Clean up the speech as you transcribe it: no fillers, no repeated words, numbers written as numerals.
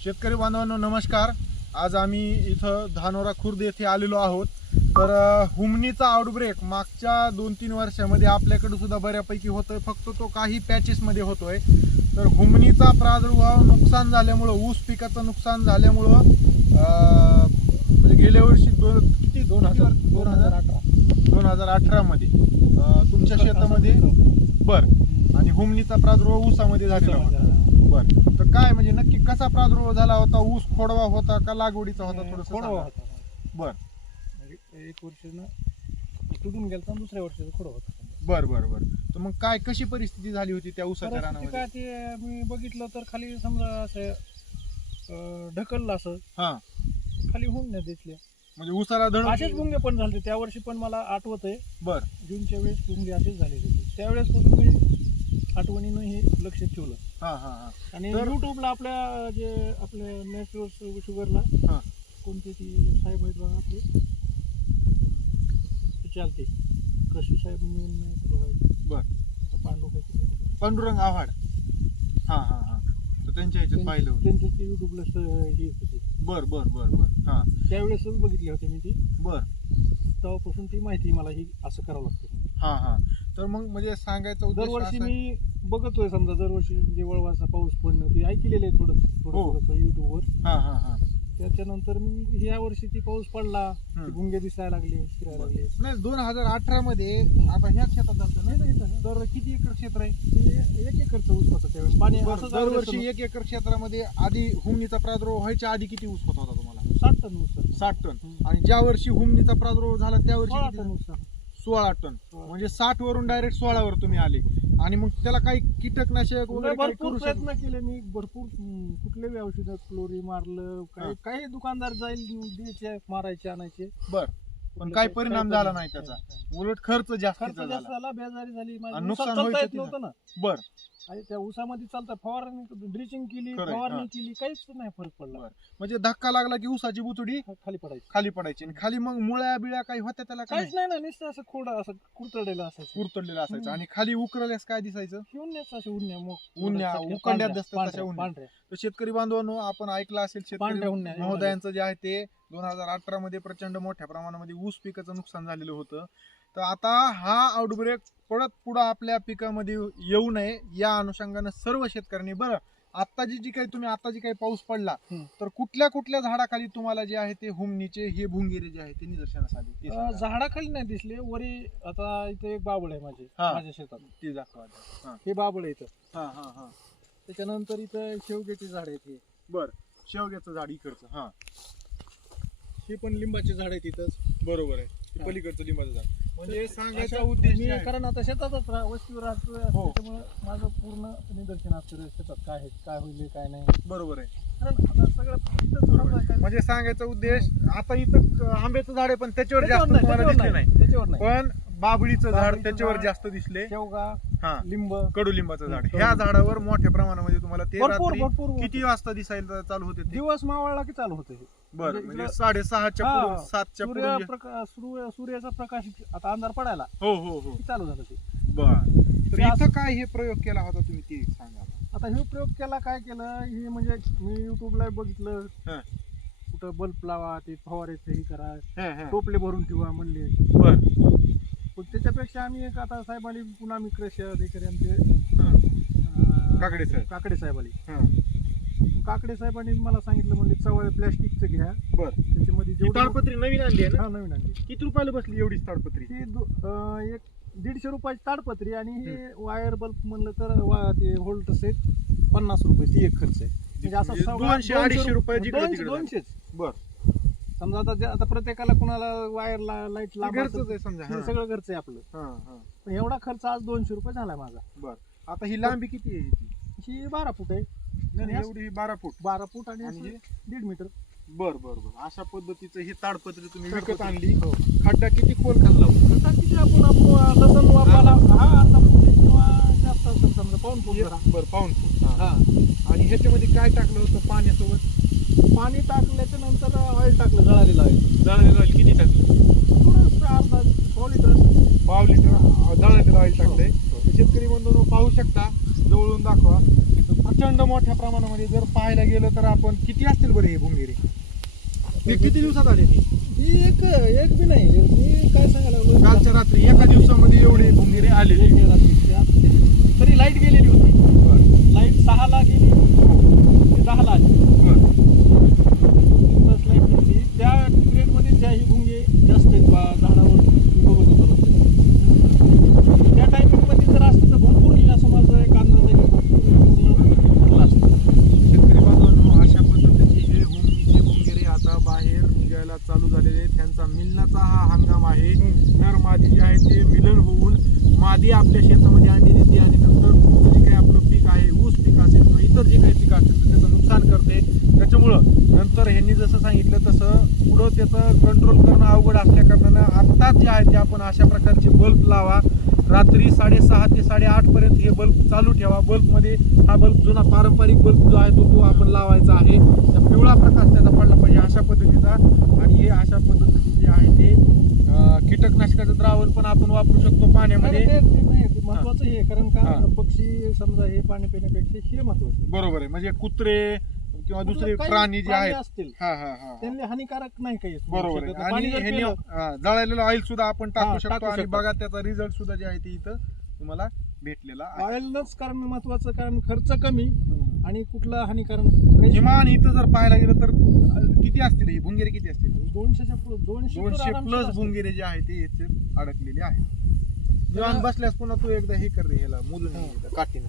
शेतकरी बांधवांनो नमस्कार। आज आम्ही इथं धानोरा खुर्द येथे आलेलो आहोत। तर हुमणीचा आउटब्रेक मागच्या 2-3 वर्षांमध्ये आपल्याकडे सुद्धा बऱ्यापैकी होतोय, फक्त तो काही पॅचेसमध्ये होतोय। तर हुमणीचा प्रादुर्भाव नुकसान झाल्यामुळं, ऊस पिकाचं नुकसान झाल्यामुळं म्हणजे गेल्या वर्षी 2018 मध्ये तुमच्या शेतामध्ये आणि हुमणीचा प्रादुर्भाव ऊसामध्ये झालेला होता। तर काय म्हणजे नक्की कसा प्रादुर्भाव झाला होता? ऊस खोडवा होता का लागवडीचा होता? थोडं खोडवा होता। बर, एक वर्षानं तुटून गेला, दुसऱ्या वर्षाचा खोडवा होता। बर बर बर तर मग काय कशी परिस्थिती झाली होती त्या ऊसाच्या रानामध्ये? काय ते मी बघितलं तर खाली समजा असं ढकललं, असं खाली हुमण्या दिसल्या। म्हणजे ऊसाला असेच भुंगे पण झाले त्या वर्षी, पण मला आठवत आहे। बर, जूनच्या वेळेस भुंगे असेच झालेले होते। त्यावेळेस पासून मी आठवणीनं हे लक्ष ठेवलं। आणि युट्यूबला आपल्या जे आपल्या नॅचरल शुगरला कोणते ती साहेब आहेत बघा आपले, चालते कृषी साहेब मेन नाही बघायचं। बर, पांडुरंग आव्हाड, तर त्यांच्या ह्याच्यात पाहिलं होतं, त्यांचं ते युट्यूबला हे होते। बर बर बर बर त्यावेळेसच बघितले होते मी ती। बर, तेव्हापासून ती माहिती मला ही असं करावं लागतं। तर मग म्हणजे सांगायचं उद्देश दरवर्षी असा मी बघतोय, समजा दरवर्षी म्हणजे वळवाचा पाऊस पडणं ते ऐकलेलं आहे थोडं थोडं युट्यूबवर। त्याच्यानंतर मी या वर्षी ती पाऊस पडला, भुंगे दिसायला लागले, फिरायला लागले। नाही, 2018 मध्ये आता ह्याच शेतात झालं नाही तर किती एकर क्षेत्र आहे? 1 एकरचं ऊस होतं त्यावेळेस। पाणी दरवर्षी 1 एकर क्षेत्रामध्ये आधी हुमणीचा प्रादुर्भाव व्हायच्या आधी किती ऊस होता तुम्हाला? 60 टन ऊस। 60 टन। आणि ज्या वर्षी हुमणीचा प्रादुर्भाव झाला त्या वर्षी 16 टन ऊस। 16 टन। म्हणजे 60 वरून डायरेक्ट 16 वर तुम्ही आले। आणि मग त्याला काही कीटकनाशक वगैरे काही भरपूर प्रयत्न केले मी, भरपूर कुठलेही औषध क्लोरी मारलं, काही दुकानदार जाईल द्यायचे, मारायचे, आणायचे। बर, पण काही परिणाम झाला नाही त्याचा, उलट खर्च जास्त झाला, बेजारी झाली, नुकसान नव्हतं ना। बर, आणि त्या ऊसामध्ये चालतं, फवारणी ड्रिचिंग केली, फवारणी केली, काहीच नाही फरक पडला। म्हणजे धक्का लागला की ऊसाची बुचडी खाली पडायची आणि खाली मग मुळ्या बिळ्या काही होत्या त्याला? काहीच नाही ना, नुसतं असं खोडा असं कुरतडलेलं असायचं। आणि खाली उकरल्यास काय दिसायचं? उन्या उकंड्यात असतात तशा उन्या। तर शेतकरी बांधवांनो, आपण ऐकलं असेल शेतकरी महोदयांचं जे आहे ते 2018 मध्ये प्रचंड मोठ्या प्रमाणामध्ये ऊस पिकाचं नुकसान झालेलं होतं। तर आता हा आउटब्रेक परत पुढे आपल्या पिकामध्ये येऊ नये या अनुषंगाने सर्व शेतकऱ्यांनी, बरं आता जी काही पाऊस पडला तर कुठल्या झाडाखाली तुम्हाला जे आहे ते हुमणीचे हे भुंगेरे जे आहे ते निदर्शनास आले? झाडाखाली नाही दिसले, वरी आता इथे एक बाबळ आहे माझ्या शेतात, ते दाखवा। हे बाबळ आहे इथं। त्याच्यानंतर इथं शेवग्याची झाड आहेत। बर, शेवग्याचं झाड इकडचं, हे पण लिंबाचे झाड आहेत इथंच। बरोबर आहे, पलीकडचं लिंबाचं झाड। म्हणजे सांगायचा उद्देश उद्देश, कारण आता शेतातच वस्तीवर राहतोय, त्याच्यामुळे माझं पूर्ण निदर्शन असतं शेतात काय होईल काय नाही। बरोबर आहे, कारण आता सगळं म्हणजे सांगायचा उद्देश, आता इथं आंब्याचं झाड आहे पण त्याच्यावर जास्त तुम्हाला दिसले नाही, पण बाबळीचं झाड त्याच्यावर जास्त दिसले, शेवगा, लिंब, कडुलिंबाचं झाड, ह्या झाडावर मोठ्या प्रमाणामध्ये तुम्हाला ते रात्री किती वाजता दिसायला चालू होते? दिवस मावळला की चालू होते। बरं, म्हणजे 6:30च्या पुढे 7च्या सूर्याचा प्रकाश आता अंधार पडायला चालू झालं ते। बर, तर इथं काय हे प्रयोग केला होता तुम्ही ते सांगा? आता हे प्रयोग केला, काय केलं हे म्हणजे मी युट्यूबला बघितलं, कुठं बल्ब लावा, ते फवारायचं हे करा, टोपले भरून ठेवा म्हणले। बर, पण त्याच्यापेक्षा आम्ही एक आता साहेबांनी पुन्हा मी कृषी अधिकारी आमचे काकडे साहेबांनी मला सांगितलं, म्हणजे चवळ प्लॅस्टिकचं घ्या। बर, त्याच्यामध्ये ताडपत्री नवीन आणली आहे ना? नवीन आणली। किती रुपयाला बसली एवढी ताडपत्री? ही 150 रुपयाची ताडपत्री, आणि हे वायर बल्ब म्हणलं तर ते व्होल्ट सेट 50 रुपये, ती एक खर्च आहे। म्हणजे असं 200-250 रुपये 200। बर, समजा आता प्रत्येकाला कुणाला वायर लाईट गरजेचं आहे, समजा सगळं घरचं आहे आपलं। पण एवढा खर्च आज 200 रुपये झालाय माझा। बर, आता ही लांबी किती आहे? ही 12 फूट आहे। एवढी 12 फूट आणि 1.5 मीटर। बर बर बर, अशा पद्धतीचं ही ताडपत्री तुम्ही विकत आणली। खड्डा किती खोल खाल्ला? खड्डा किती आपण लसण वापरायला अर्धा फूट किंवा जास्त असेल, समजा पाऊण फूट। बरं, पाऊण फूट। आणि ह्याच्यामध्ये काय टाकलं होतं पाण्यासोबत? पाणी टाकल्याच्या नंतर ऑइल टाकलं, जळालेलं ऑइल। किती टाकलं? थोडं अर्धा पाव लिटर जळालेलं ऑइल टाकलंय। शेतकरी बंधूंनो पाहू शकता, जवळून दाखवा, प्रचंड मोठ्या प्रमाणामध्ये जर पाहायला गेलं तर आपण किती असतील बरे हे भुंगेरे? हे किती दिवसात आले ही एक बी नाही, मी काय सांगायला लागलो, कालच्या रात्री एका दिवसामध्ये एवढे भुंगेरे आलेले. तरी लाईट गेलेली होती, लाईट 6ला गेली, 10ला आली, 2-3 तास लाईट गेली. त्या पिरियडमध्ये ज्याही भुंगे जास्त आहेत झाडावर बघत होतो त्या टायमिंगमध्ये जर असतं तर भरपूर असं माझं एक अंदाज आहे पूर्ण असतं. शेतकरी बांधवांनो, अशा पद्धतीचे हे भुंगेरे आता बाहेर निघायला चालू झालेले आहेत. त्यांचा मिलनाचा हा हंगाम आहे. नर मादी जे आहे ते मिलन होऊन मादी आपल्या शेतामध्ये अंडी देते आणि नंतर जे काही आपलं पीक आहे, ऊस पीक असेल किंवा इतर जे काही पीक असेल तर त्याचं नुकसान करते. त्याच्यामुळं नंतर ह्यांनी जसं सांगितलं तसं पुढं त्याचं कंट्रोल करणं अवघड असल्या कारणानं आत्ताच जे आहे ते आपण अशा प्रकारचे बल्ब लावा. रात्री 6:30 ते 8:30 पर्यंत हे बल्ब चालू ठेवा. बल्बमध्ये हा बल्ब जुना पारंपरिक बल्ब जो आहे तो आपण लावायचा आहे. त्या पिवळा प्रकाश त्याचा पडला पाहिजे अशा पद्धतीचा. आणि हे अशा पद्धतीचे जे आहे ते कीटकनाशकाचं द्रावण पण आपण वापरू शकतो पाण्यामध्ये. महत्वाचं हे, कारण का पक्षी समजा हे पाणी पिण्यापेक्षा हे महत्वाचं. बरोबर आहे. म्हणजे कुत्रे किंवा दुसरे प्राणी जे आहेत असतील त्यांना हानिकारक नाही काही. बरोबर आहे. आणि ह्यांनी जळलेलं ऑइल सुद्धा आपण टाकू शकतो आणि बघा त्याचा रिझल्ट सुद्धा जे आहे ते इथं तुम्हाला भेटलेला आहे. ऑइलच कारण महत्वाचं, कारण खर्च कमी आणि कुठला हानिकारक. किमान इथं जर पाहायला गेलं तर किती असतील हे भुंगेरे? किती असतील? 200 प्लस भुंगेरे जे आहे ते याचे अडकलेले आहेत. जेव्हा बसल्यास पुन्हा तू एकदा हे कर रे, ह्याला मोजून काठीनं.